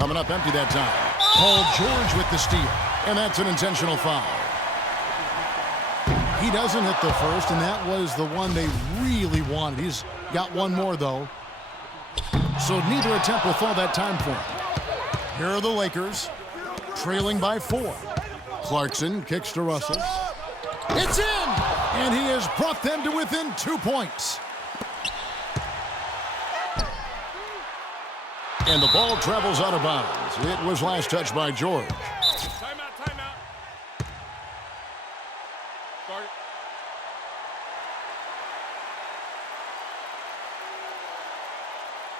Coming up empty that time. Paul George with the steal. And that's an intentional foul. He doesn't hit the first, and that was the one they really wanted. He's got one more, though. So neither attempt will fall that time for him. Here are the Lakers, trailing by 4. Clarkson kicks to Russell. It's in! And he has brought them to within 2 points. And the ball travels out of bounds. It was last touched by George. Timeout. Start it.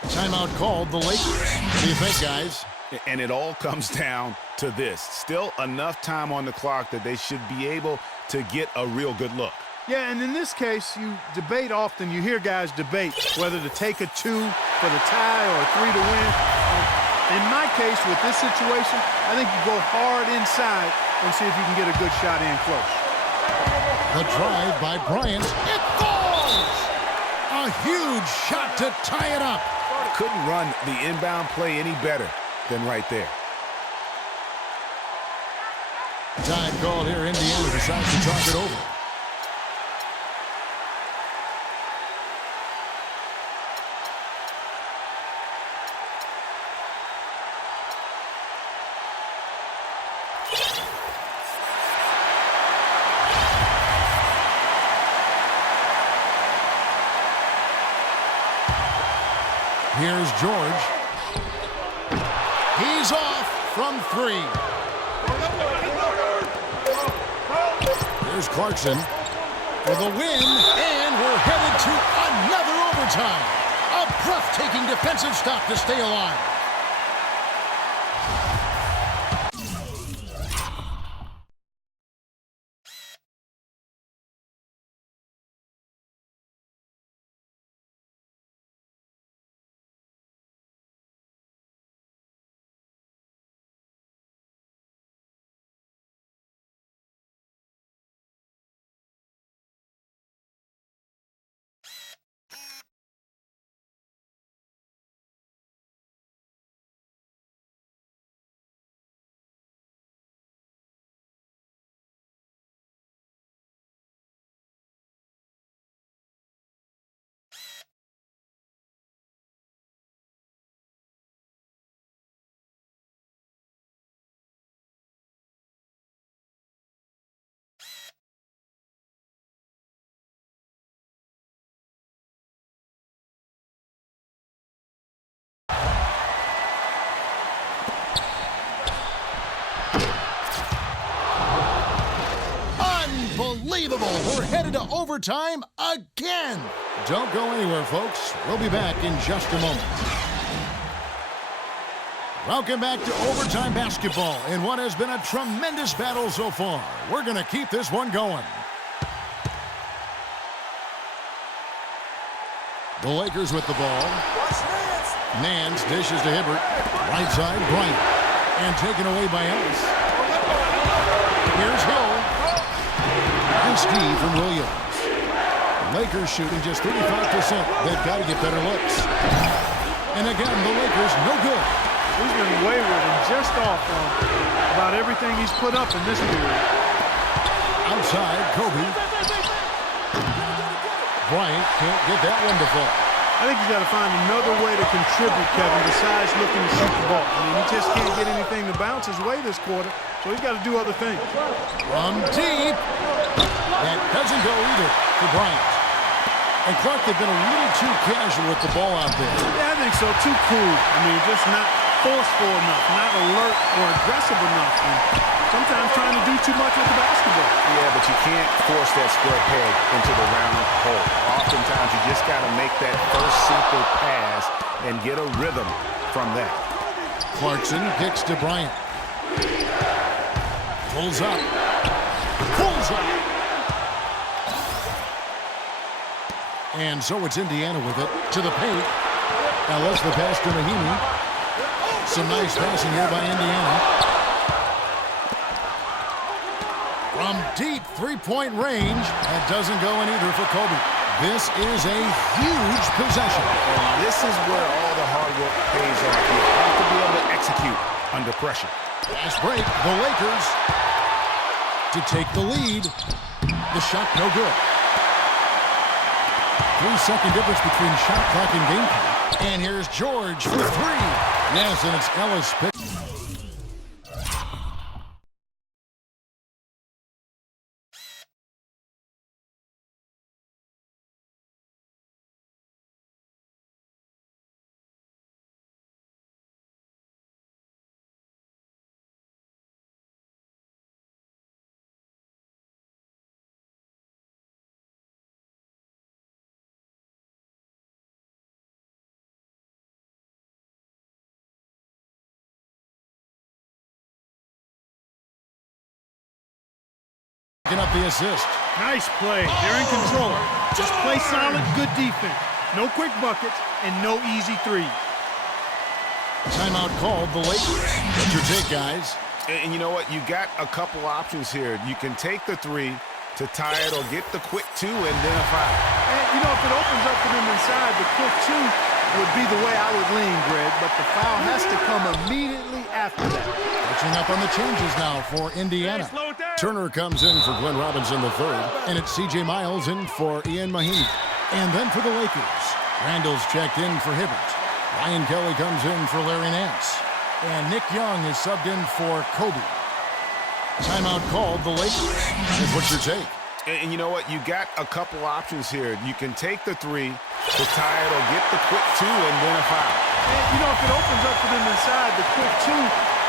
Timeout called the Lakers. What do you think, guys? And it all comes down to this. Still enough time on the clock that they should be able to get a real good look. Yeah, and in this case, you debate often. You hear guys debate whether to take a 2 for the tie or a 3 to win. In my case, with this situation, I think you go hard inside and see if you can get a good shot in close. The drive by Bryant. It falls! A huge shot to tie it up. Couldn't run the inbound play any better than right there. Time called here. Indiana decides to talk it over. Here's George. He's off from 3. Here's Clarkson for the win, and we're headed to another overtime. A breathtaking defensive stop to stay alive. Unbelievable. We're headed to overtime again. Don't go anywhere, folks. We'll be back in just a moment. Welcome back to overtime basketball in what has been a tremendous battle so far. We're going to keep this one going. The Lakers with the ball. Nance dishes to Hibbert. Right side, Bryant. And taken away by Ellis. Here's Hill. Nice D from Williams. Lakers shooting just 35%. They've got to get better looks. And again, the Lakers no good. He's been wayward and just off on about everything he's put up in this period. Outside, Kobe. Bryant can't get that one to fall. I think he's got to find another way to contribute, Kevin, besides looking to shoot the ball. I mean, he just can't get anything to bounce his way this quarter, so he's got to do other things. From deep. That doesn't go either for Bryant. And Clark, they've been a little too casual with the ball out there. Yeah, I think so. Too cool. I mean, just not forceful enough, not alert or aggressive enough. And sometimes trying to do too much with the basketball. Yeah, but you can't force that square peg into the round hole. Oftentimes, you just got to make that first simple pass and get a rhythm from that. Clarkson kicks to Bryant. Pulls up. Pulls up. And so it's Indiana with it to the paint. Ellis the pass to Mahimi. Some nice passing here by Indiana. From deep three-point range. That doesn't go in either for Kobe. This is a huge possession. And this is where all the hard work pays off. You have to be able to execute under pressure. Fast break. The Lakers to take the lead. The shot no good. 3-second difference between shot clock and game clock. And here's George for three. Yes, and it's Ellis pick. Up the assist. Nice play. They're in control. Just play solid, good defense. No quick buckets and no easy threes. Timeout called, the Lakers. What's your take, guys? And you know what? You got a couple options here. You can take the three to tie it or get the quick two and then a foul. And, you know, if it opens up for them inside, the quick two would be the way I would lean, Greg, but the foul has to come immediately after that. Catching up on the changes now for Indiana. Turner comes in for Glenn Robinson III, and it's C.J. Miles in for Ian Mahinmi. And then for the Lakers, Randall's checked in for Hibbert. Ryan Kelly comes in for Larry Nance. And Nick Young is subbed in for Kobe. Timeout called, the Lakers. That's what's your take? And you know what? You got a couple options here. You can take the three to tie it or get the quick two and then a foul. And, you know, if it opens up for them inside, the quick two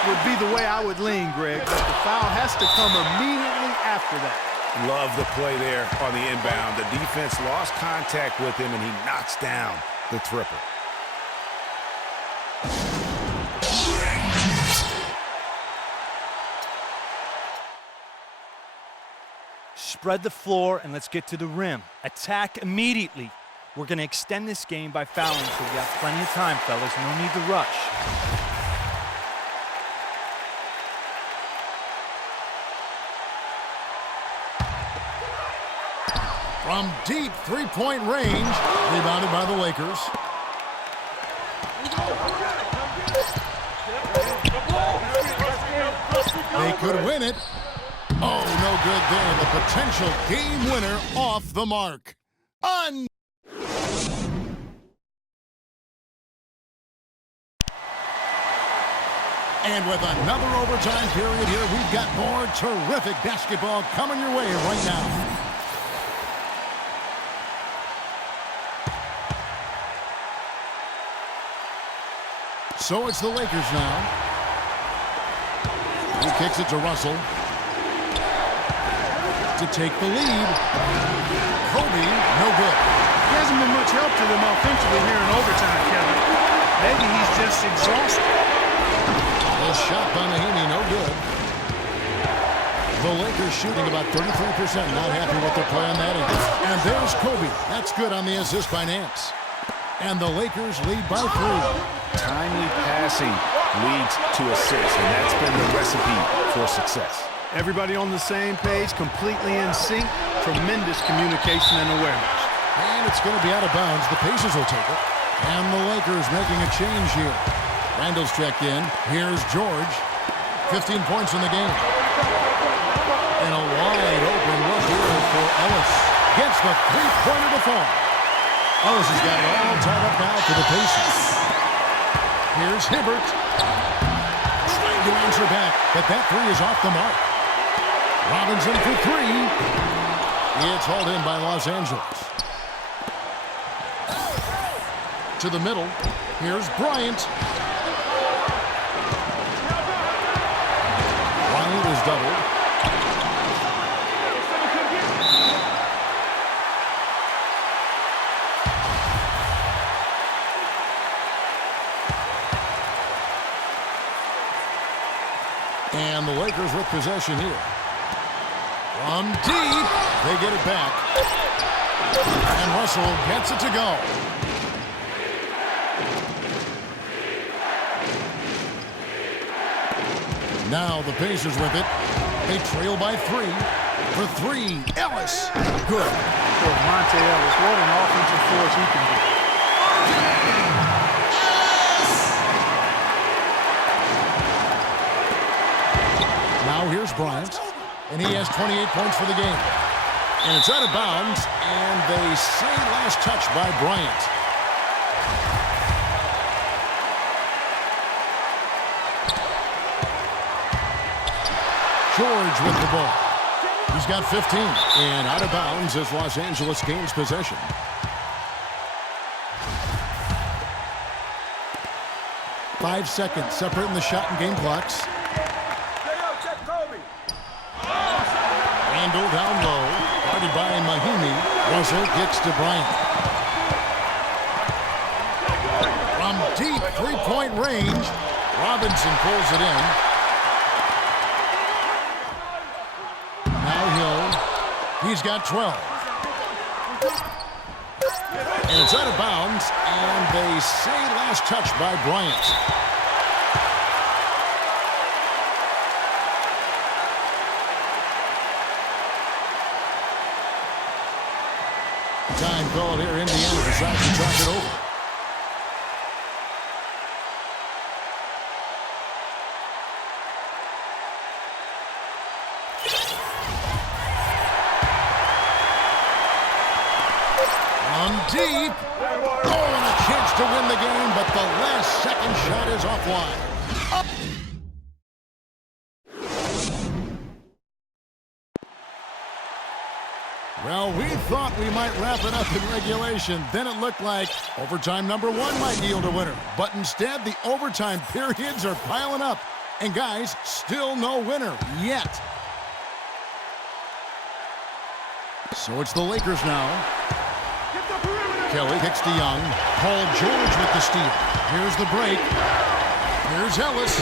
would be the way I would lean, Greg, but the foul has to come immediately after that. Love the play there on the inbound. The defense lost contact with him, and he knocks down the triple. Spread the floor, and let's get to the rim. Attack immediately. We're going to extend this game by fouling, so we got plenty of time, fellas. No need to rush. From deep three-point range, rebounded by the Lakers. They could win it. Oh, no good there. The potential game winner off the mark. And with another overtime period here, we've got more terrific basketball coming your way right now. So it's the Lakers now. He kicks it to Russell to take the lead. Kobe, no good. He hasn't been much help to them offensively here in overtime, Kevin. Maybe he's just exhausted. A shot by Mahinmi, no good. The Lakers shooting about 33%, not happy with their play on that end. And there's Kobe. That's good on the assist by Nance. And the Lakers lead by 3. Timely passing leads to assists, and that's been the recipe for success. Everybody on the same page, completely in sync. Tremendous communication and awareness. And it's going to be out of bounds. The Pacers will take it. And the Lakers making a change here. Randall's checked in. Here's George. 15 points in the game. And a wide open look here for Ellis. Gets the three-pointer to fall. Ellis has got it all tied up now for the Pacers. Here's Hibbert. Trying to answer back, but that three is off the mark. Robinson for three. It's hauled in by Los Angeles. To the middle. Here's Bryant. Bryant is doubled. And the Lakers with possession here. From deep, they get it back. And Russell gets it to go. Now the Pacers with it. They trail by 3. For 3, Ellis. Good. For Monte Ellis, what an offensive force he can be. Now here's Bryant, and he has 28 points for the game. And it's out of bounds, and they say last touch by Bryant. George with the ball. He's got 15, and out of bounds as Los Angeles gains possession. Five seconds separating the shot and game clocks. Randall down low, guarded by Mahimi. Russell kicks to Bryant. From deep three-point range, Robinson pulls it in. Now Hill, he's got 12. And it's out of bounds, and they say last touch by Bryant. Time called here. Indiana decides to talk it over. On deep. Oh, and a chance to win the game, but the last second shot is offline. Well, we thought we might wrap it up in regulation. Then it looked like overtime number one might yield a winner. But instead, the overtime periods are piling up. And guys, still no winner yet. So it's the Lakers now. Kelly kicks to Young. Paul George with the steal. Here's the break. Here's Ellis.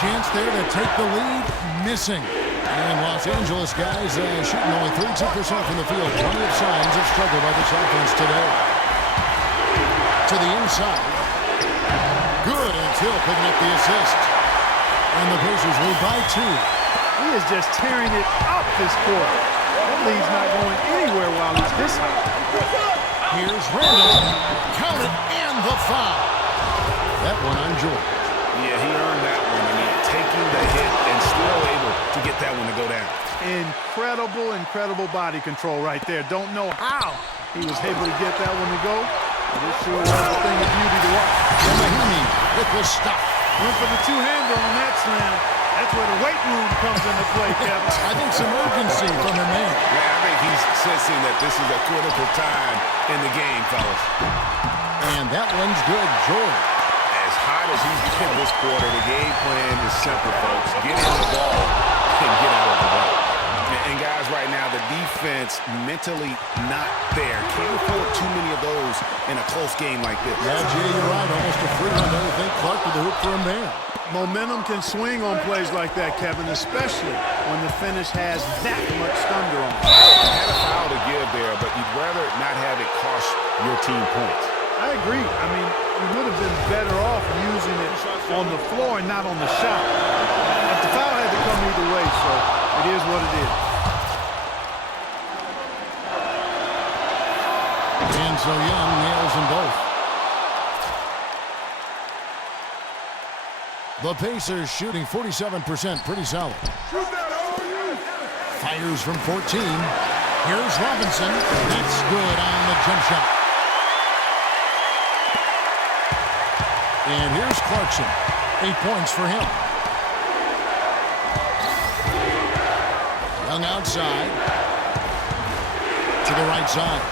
Chance there to take the lead. Missing. And Los Angeles guys shooting only 32% from the field. Plenty of signs of struggle by this offense today. To the inside. Good until picking up the assist. And the Pacers lead by 2. He is just tearing it up this quarter. That lead's not going anywhere while he's this high. Here's Randall. Count it, and the foul. That one on George. Yeah, he earned that one. I mean, taking the hit and still able to get that one to go down. Incredible body control right there. Don't know how he was able to get that one to go. But it sure was a thing of beauty to watch. Mahimi with the stop. Went for the two-hander on that slam. That's where the weight room comes into play, Kevin. I think some urgency from the man. Yeah, I think he's sensing that this is a critical time in the game, fellas. And that one's good, George. As hot as he's been this quarter, the game plan is simple, folks. Get in the ball and get out of the way. And guys, right now, the defense mentally not there. Can't afford too many of those in a close game like this. Yeah, Jay, you're right. Almost a free run. Don't think Clark with the hoop for him there. Momentum can swing on plays like that, Kevin, especially when the finish has that much thunder on it. Had a foul to give there, but you'd rather not have it cost your team points. I agree. I mean, you would have been better off using it on the floor and not on the shot. But the foul had to come either way, so it is what it is. And so Young nails them both. The Pacers shooting 47%, pretty solid. Fires from 14. Here's Robinson. That's good on the jump shot. And here's Clarkson. 8 points for him. Young outside. To the right side.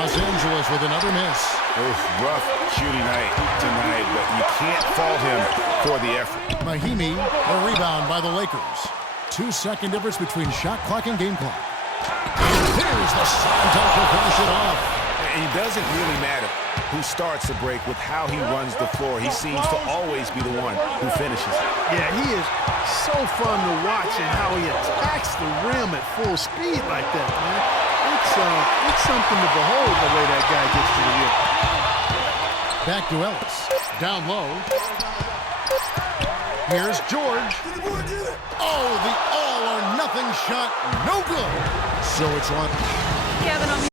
Los Angeles with another miss. Rough shooting night tonight, but you can't fault him for the effort. Mahimi, a rebound by the Lakers. 2-second difference between shot clock and game clock. And there's the slam dunk to finish it off. And it doesn't really matter who starts the break with how he runs the floor. He seems to always be the one who finishes. Yeah, he is so fun to watch and how he attacks the rim at full speed like that, man. It's something to behold the way that guy gets to the rim. Back to Ellis. Down low. Here's George. Oh, the all-or-nothing shot. No good. So it's one. Kevin, I'm